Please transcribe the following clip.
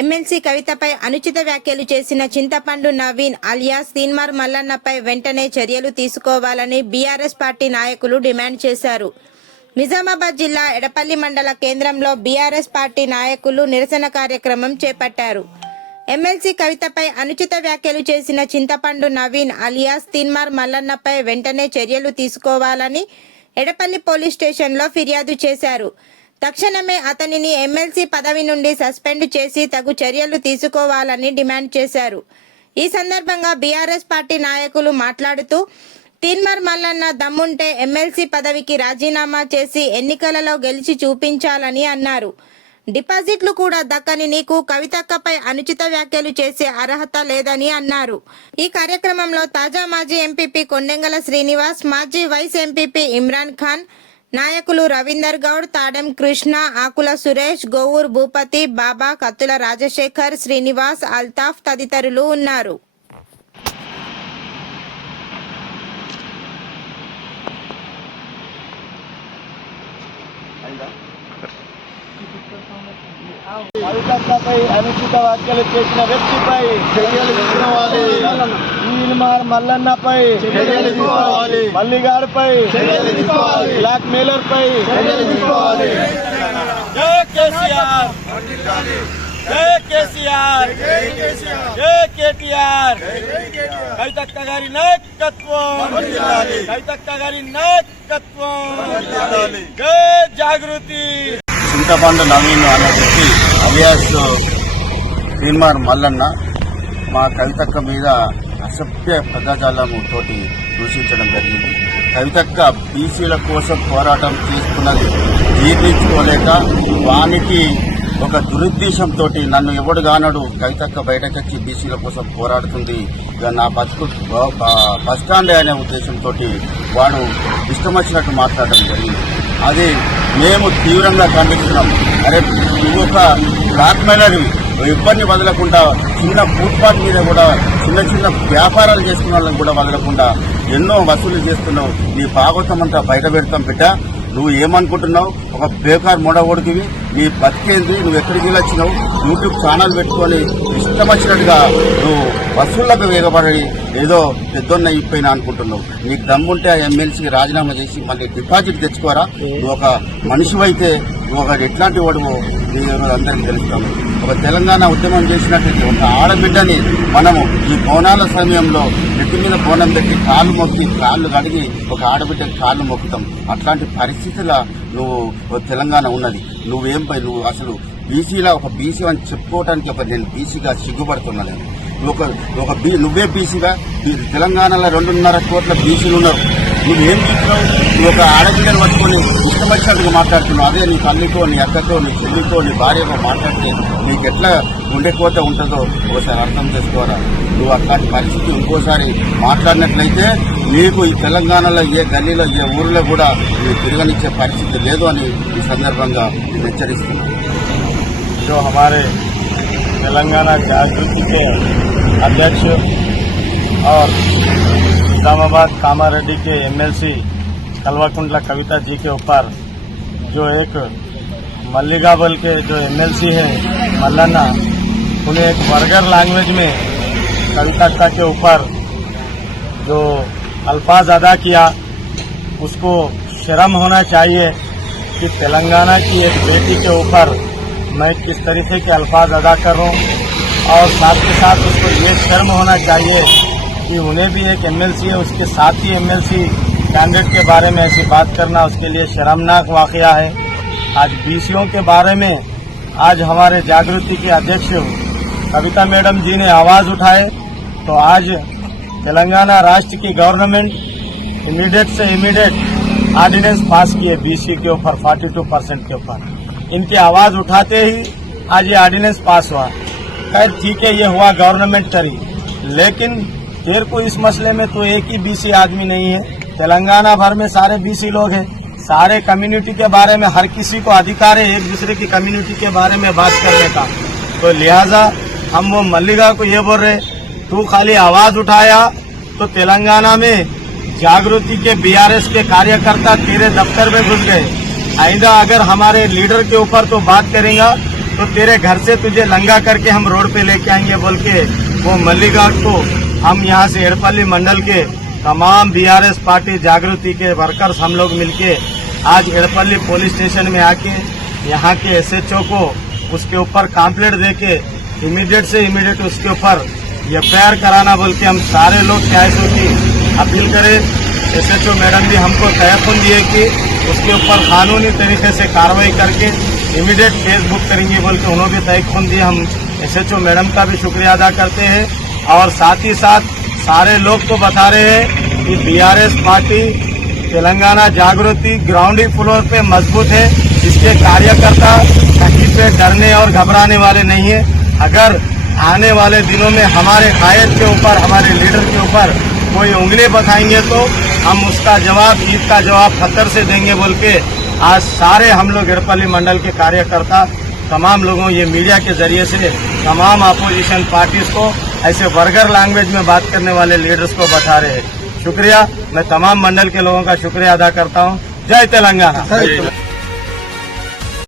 MLC కవితపై అనుచిత వ్యాఖ్యలు చేసిన చింతపండు నవీన్ అలియాస్ తీన్మార్ మల్లన్నపై వెంటనే చర్యలు తీసుకోవాలని బీఆర్ఎస్ పార్టీ నాయకులు డిమాండ్ చేశారు. నిజామాబాద్ జిల్లా ఎడపల్లి మండల కేంద్రంలో బీఆర్ఎస్ పార్టీ నాయకులు నిరసన కార్యక్రమం చేపట్టారు. ఎమ్మెల్సీ కవితపై అనుచిత వ్యాఖ్యలు చేసిన చింతపండు నవీన్ అలియాస్ తిన్మార్ మల్లన్నపై వెంటనే చర్యలు తీసుకోవాలని ఎడపల్లి పోలీస్ స్టేషన్లో ఫిర్యాదు చేశారు. తక్షణమే అతనిని ఎమ్మెల్సీ పదవి నుండి సస్పెండ్ చేసి తగు చర్యలు తీసుకోవాలని డిమాండ్ చేశారు. ఈ సందర్భంగా బీఆర్ఎస్ పార్టీ నాయకులు మాట్లాడుతూ తీన్మార్ మల్లన్న దమ్ముంటే ఎమ్మెల్సీ పదవికి రాజీనామా చేసి ఎన్నికలలో గెలిచి చూపించాలని అన్నారు. డిపాజిట్లు కూడా దక్కని నీకు కవితక్కపై అనుచిత వ్యాఖ్యలు చేసే అర్హత లేదని అన్నారు. ఈ కార్యక్రమంలో తాజా మాజీ ఎంపీపీ కొండెంగల శ్రీనివాస్ మాజీ వైస్ ఎంపీపీ ఇమ్రాన్ ఖాన్ నాయకులు రవీందర్ గౌడ్ తాడెం కృష్ణ ఆకుల సురేష్ గోవూర్ భూపతి బాబా కత్తుల రాజశేఖర్ శ్రీనివాస్ అల్తాఫ్ తదితరులు ఉన్నారు. అనుచిత వ్యాఖ్యలు చేసిన వ్యక్తిపై చర్యలు మల్లన్నపై బ్లాక్ మెయిలర్ పై చర్యలు తీసుకోవాలి. జై కేసీఆర్. జై కేసీఆర్. జై కేటీఆర్. కవితక్క గారి నాయకత్వం. గారి నాయకత్వం. జై జాగృతి. చింతపండు నవీన్ అనే వ్యక్తి అలియాస్ తీన్మార్ మల్లన్న మా కవితక్క మీద అసభ్య పదజాలము తోటి దూషించడం జరిగింది. కవితక్క బీసీల కోసం పోరాటం చేస్తున్నది జీర్ణించుకోలేక వానికి ఒక దురుద్దేశంతో నన్ను ఎవడు గానడు కవితక్క బయటకొచ్చి బీసీల కోసం పోరాడుతుంది. ఇక నా బతుకు బస్టాండే బస్ స్టాండ్ అనే ఉద్దేశంతో వాడు ఇష్టం వచ్చినట్టు మాట్లాడడం జరిగింది. అది మేము తీవ్రంగా ఖండిస్తున్నాం. అరే నువ్వు ఒక బ్లాక్ మెయిలర్వి ఇబ్బంది వదలకుండా చిన్న ఫుట్పాత్ మీద కూడా చిన్న చిన్న వ్యాపారాలు చేసుకున్న వాళ్ళని కూడా వదలకుండా ఎన్నో వసూలు చేస్తున్నావు. నీ భాగవతం అంతా బయట పెడతాం బిడ్డ. నువ్వు ఏమనుకుంటున్నావు? ఒక బేకార్ మొడగొడికివి నీ బతికేంది? నువ్వు ఎక్కడికి వెళ్ళి వచ్చినావు యూట్యూబ్ ఛానల్ పెట్టుకొని ఇష్టం వచ్చినట్టుగా నువ్వు వసూళ్ళకు వేగపడి ఏదో పెద్దొన్న అయిపోయినా అనుకుంటున్నావు. నీకు దమ్ముంటే ఆ ఎమ్మెల్సీకి రాజీనామా చేసి మళ్ళీ డిపాజిట్ తెచ్చుకోరా? నువ్వు ఒక మనిషివైతే నువ్వు ఒక ఎట్లాంటి వాడువో నీకు అందరికీ తెలుస్తాం ఒక తెలంగాణ ఉద్యమం చేసినట్టు ఒక ఆడబిడ్డని మనము ఈ బోనాల సమయంలో నెత్తి మీద బోనం పెట్టి కాళ్ళు మొక్కి కాళ్ళు కడిగి ఒక ఆడబిడ్డకి కాళ్ళు మొక్కుతాం. అట్లాంటి పరిస్థితుల నువ్వు తెలంగాణ ఉన్నది. నువ్వేం పై నువ్వు అసలు బీసీలా ఒక బీసీ అని చెప్పుకోవడానికి ఒక నేను బీసీగా సిగ్గుపడుతున్నా నేను. ఒక ఒక బీ నువ్వే బీసీగా తెలంగాణలో రెండున్నర కోట్ల బీసీలు ఉన్నారు. నువ్వేం చూస్తున్నావు నువ్వు ఒక ఆడపిల్లని పట్టుకొని ఇష్టం వచ్చినట్టుగా మాట్లాడుతున్నావు అదే నీ తల్లితో నీ అక్కతో నీ చెల్లితో నీ భార్యతో మాట్లాడితే నీకు ఎట్లా ఉండేకోత ఉంటుందో ఒకసారి అర్థం చేసుకోరా నువ్వు అట్లాంటి పరిస్థితి ఇంకోసారి మాట్లాడినట్లయితే నీకు ఈ తెలంగాణలో ఏ గల్లీలో ఏ ఊరిలో కూడా నీకు తిరగనిచ్చే పరిస్థితి లేదు అని ఈ సందర్భంగా నేను హెచ్చరిస్తున్నాను जो हमारे तेलंगाना जागृति के अध्यक्ष और निजामाबाद कामारेड्डी के एमएलसी कलवाकुंडला कविता जी के ऊपर जो एक मल्लिगाबल के जो एमएलसी है मल्लाना उन्हें एक बर्गर लैंग्वेज में कविता के ऊपर जो अल्फाज अदा किया, उसको शर्म होना चाहिए कि तेलंगाना की एक बेटी के ऊपर मैं किस तरीके के अल्फाज अदा कर रहा हूँ और साथ के साथ उसको ये शर्म होना चाहिए कि उन्हें भी एक एमएलसी है, उसके साथ ही एमएलसी कैंडिडेट के बारे में ऐसी बात करना उसके लिए शर्मनाक वाक़ है। आज बीसीओ के बारे में आज हमारे जागृति के अध्यक्ष कविता मैडम जी ने आवाज़ उठाए तो आज तेलंगाना राष्ट्र की गवर्नमेंट इमीडिएट से इमीडिएट ऑर्डिनेंस पास किए बीसी के ऊपर 42 परसेंट के ऊपर। इनकी आवाज़ उठाते ही आज ये ऑर्डिनेंस पास हुआ। खैर, ठीक है, ये हुआ गवर्नमेंट करी लेकिन तेरे को इस मसले में तो एक ही बीसी आदमी नहीं है। तेलंगाना भर में सारे बीसी लोग हैं। सारे कम्युनिटी के बारे में हर किसी को अधिकार है एक दूसरे की कम्युनिटी के बारे में बात करने का। तो लिहाजा हम वो मल्लिका को ये बोल रहे, तू खाली आवाज़ उठाया तो तेलंगाना में जागृति के बीआरएस के कार्यकर्ता तेरे दफ्तर में घुस गए। आइंदा अगर हमारे लीडर के ऊपर तो बात करेगा तो तेरे घर से तुझे लंगा करके हम रोड पे लेके आएँगे बोल के वो मल्लिका को हम यहाँ से एड़पल्ली मंडल के तमाम बीआरएस पार्टी जागृति के वर्कर्स हम लोग मिलके आज एड़पल्ली पुलिस स्टेशन में आके यहाँ के एसएचओ को उसके ऊपर कॉम्प्लेट दे के इमीडिएट से इमीडिएट उसके ऊपर एफआईआर कराना बोल के हम सारे लोग क्या की अपील करें। एसएचओ मैडम भी हमको तयफुन दिए कि उसके ऊपर कानूनी तरीके से कार्रवाई करके इमीडिएट केस बुक करेंगे बोल के उन्होंने भी तयफुन दिए हम एसएचओ मैडम का भी शुक्रिया अदा करते हैं। और साथ ही साथ सारे लोग को बता रहे हैं कि बीआरएस पार्टी तेलंगाना जागृति ग्राउंड फ्लोर पे मज़बूत है। इसके कार्यकर्ता कहीं पे डरने और घबराने वाले नहीं है। अगर आने वाले दिनों में हमारे कायद के ऊपर, हमारे लीडर के ऊपर कोई उंगली बताएँगे तो हम उसका जवाब ईद का जवाब पत्थर से देंगे बोल के। आज सारे हम लोग एड़पल्ली मंडल के कार्यकर्ता, तमाम लोगों, ये मीडिया के ज़रिए से, तमाम अपोजिशन पार्टीज़ को ऐसे वर्गर लैंग्वेज में बात करने वाले लीडर्स को बता रहे हैं। शुक्रिया, मैं तमाम मंडल के लोगों का शुक्रिया अदा करता हूँ। जय तेलंगाना।